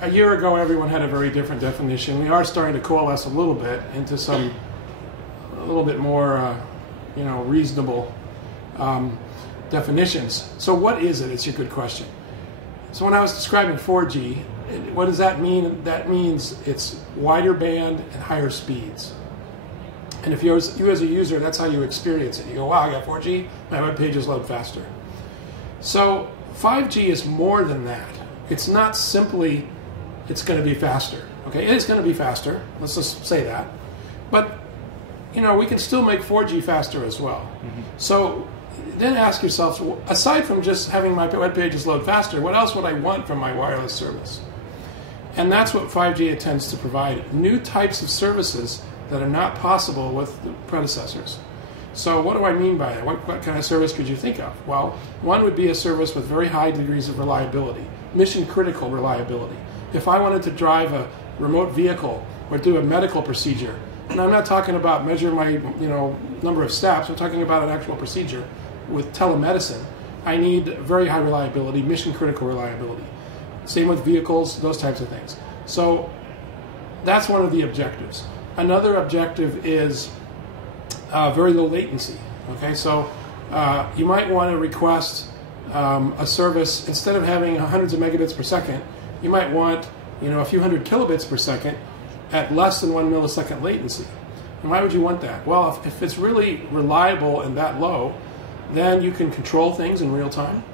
a year ago, everyone had a very different definition. We are starting to coalesce a little bit into a little bit more, reasonable definitions. So what is it? It's a good question. So when I was describing 4G, what does that mean? That means it's wider band and higher speeds. And if you as a user, that's how you experience it. You go, wow, I got 4G, my web pages load faster. So 5G is more than that. It's not simply it's going to be faster. Okay, it is going to be faster. Let's just say that. But we can still make 4G faster as well. Mm-hmm. So then ask yourself, aside from just having my web pages load faster, what else would I want from my wireless service? And that's what 5G intends to provide, new types of services that are not possible with the predecessors. So what do I mean by that? What kind of service could you think of? Well, one would be a service with very high degrees of reliability, mission-critical reliability. If I wanted to drive a remote vehicle or do a medical procedure, and I'm not talking about measure my number of steps, I'm talking about an actual procedure with telemedicine, I need very high reliability, mission-critical reliability. Same with vehicles, those types of things. So that's one of the objectives. Another objective is very low latency. Okay, so you might want to request a service, instead of having hundreds of megabits per second, you might want a few hundred kilobits per second at less than 1 millisecond latency. And why would you want that? Well, if it's really reliable and that low, then you can control things in real time.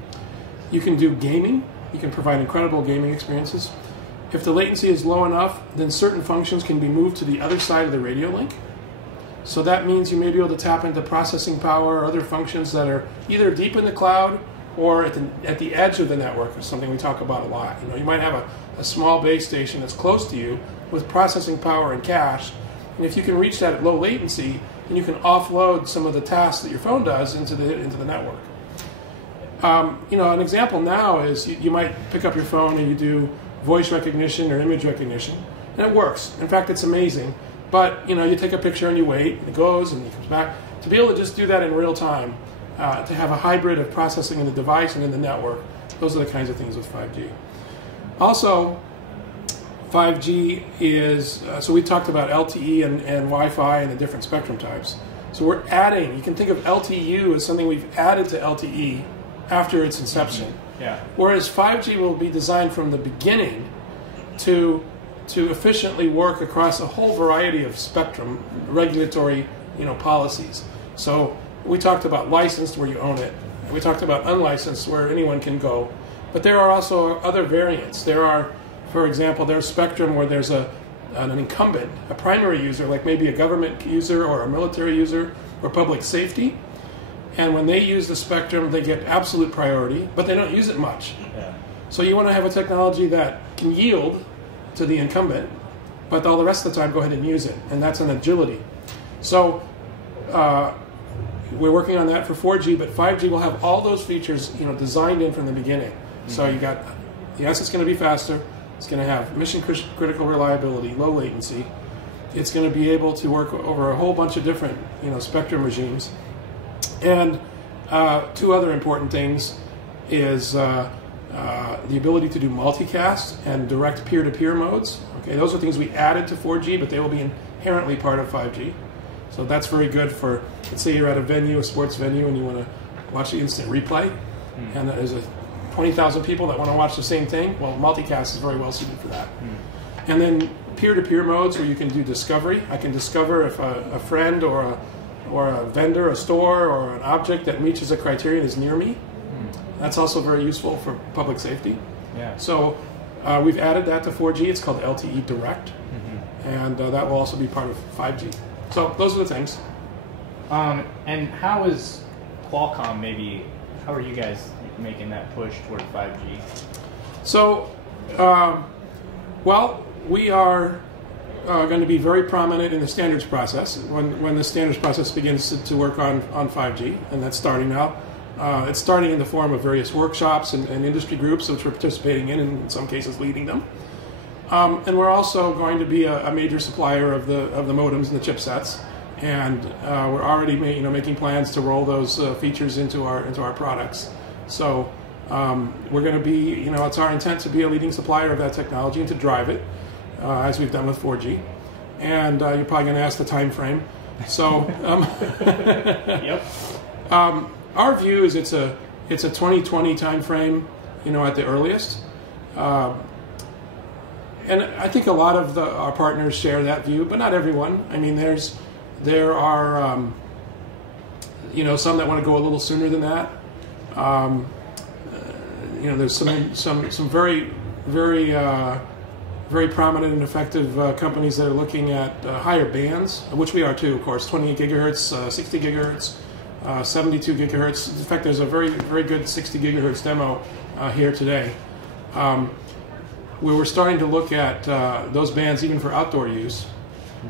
You can do gaming. You can provide incredible gaming experiences. If the latency is low enough, then certain functions can be moved to the other side of the radio link. So that means you may be able to tap into processing power or other functions that are either deep in the cloud or at the edge of the network, is something we talk about a lot. You might have a small base station that's close to you with processing power and cache, and if you can reach that at low latency, then you can offload some of the tasks that your phone does into the network. An example now is you might pick up your phone and you do voice recognition or image recognition, and it works. In fact, it's amazing. But you take a picture and you wait, and it goes and it comes back. To be able to just do that in real time, to have a hybrid of processing in the device and in the network, those are the kinds of things with 5G. Also, 5G is, so we talked about LTE and Wi-Fi and the different spectrum types. So we're adding, you can think of LTU as something we've added to LTE after its inception. Yeah. Whereas 5G will be designed from the beginning to efficiently work across a whole variety of spectrum regulatory policies. So we talked about licensed, where you own it. We talked about unlicensed, where anyone can go. But there are also other variants. There are, for example, there's spectrum where there's an incumbent, a primary user, like maybe a government user or a military user or public safety. And when they use the spectrum, they get absolute priority, but they don't use it much. Yeah. So you want to have a technology that can yield to the incumbent, but all the rest of the time go ahead and use it, and that's an agility. So we're working on that for 4G, but 5G will have all those features designed in from the beginning. Mm-hmm. So you got, yes, it's going to be faster. It's going to have mission-critical reliability, low latency. It's going to be able to work over a whole bunch of different spectrum regimes. And two other important things is the ability to do multicast and direct peer-to-peer modes. Okay, those are things we added to 4G, but they will be inherently part of 5G. So that's very good for, let's say you're at a venue, a sports venue, and you want to watch the instant replay, and there's 20,000 people that want to watch the same thing. Well, multicast is very well suited for that. And then peer-to-peer modes where you can do discovery. I can discover if a friend or a vendor, a store, or an object that meets a criterion is near me. That's also very useful for public safety. Yeah. So we've added that to 4G. It's called LTE Direct, and that will also be part of 5G. So those are the things. And how is Qualcomm how are you guys making that push toward 5G? So, we are going to be very prominent in the standards process when the standards process begins to work on 5G, and that's starting now. It's starting in the form of various workshops and industry groups, which we're participating in some cases leading them. And we're also going to be a major supplier of the modems and the chipsets, and we're already making plans to roll those features into our products. So We're going to be, it's our intent to be a leading supplier of that technology and to drive it, as we've done with 4G. And you're probably going to ask the time frame. So, Yep. Our view is it's a 2020 time frame, at the earliest. And I think a lot of our partners share that view, but not everyone. I mean, there are some that want to go a little sooner than that. There's some very very prominent and effective companies that are looking at higher bands, which we are too, of course. 28 gigahertz, 60 gigahertz, 72 gigahertz. In fact, there's a very very good 60 gigahertz demo here today. We were starting to look at those bands even for outdoor use.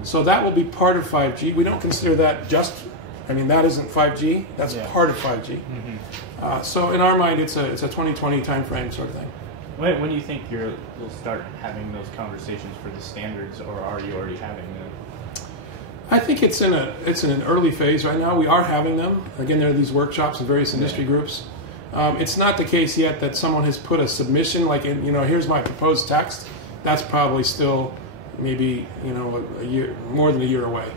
So that will be part of 5G. We don't consider that that isn't 5G. That's part of 5G. Mm-hmm. So in our mind, it's a 2020 timeframe sort of thing. When do you think you'll start having those conversations for the standards, or are you already having them? I think it's in an early phase right now. We are having them. Again, there are these workshops in various industry groups. It's not the case yet that someone has put a submission like here's my proposed text. That's probably still maybe a year, more than a year away,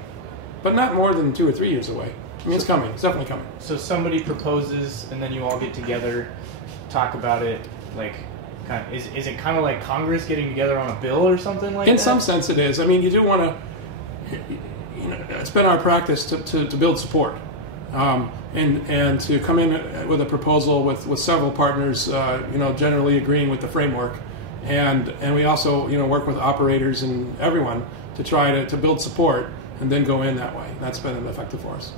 but not more than 2 or 3 years away. I mean, it's coming. It's definitely coming. So somebody proposes, and then you all get together, talk about it. Like, is it kind of like Congress getting together on a bill or something like that? In some sense, it is. I mean, you do want to. It's been our practice to build support. And to come in with a proposal with several partners, generally agreeing with the framework, and we also work with operators and everyone to try to build support and then go in that way. That's been effective for us.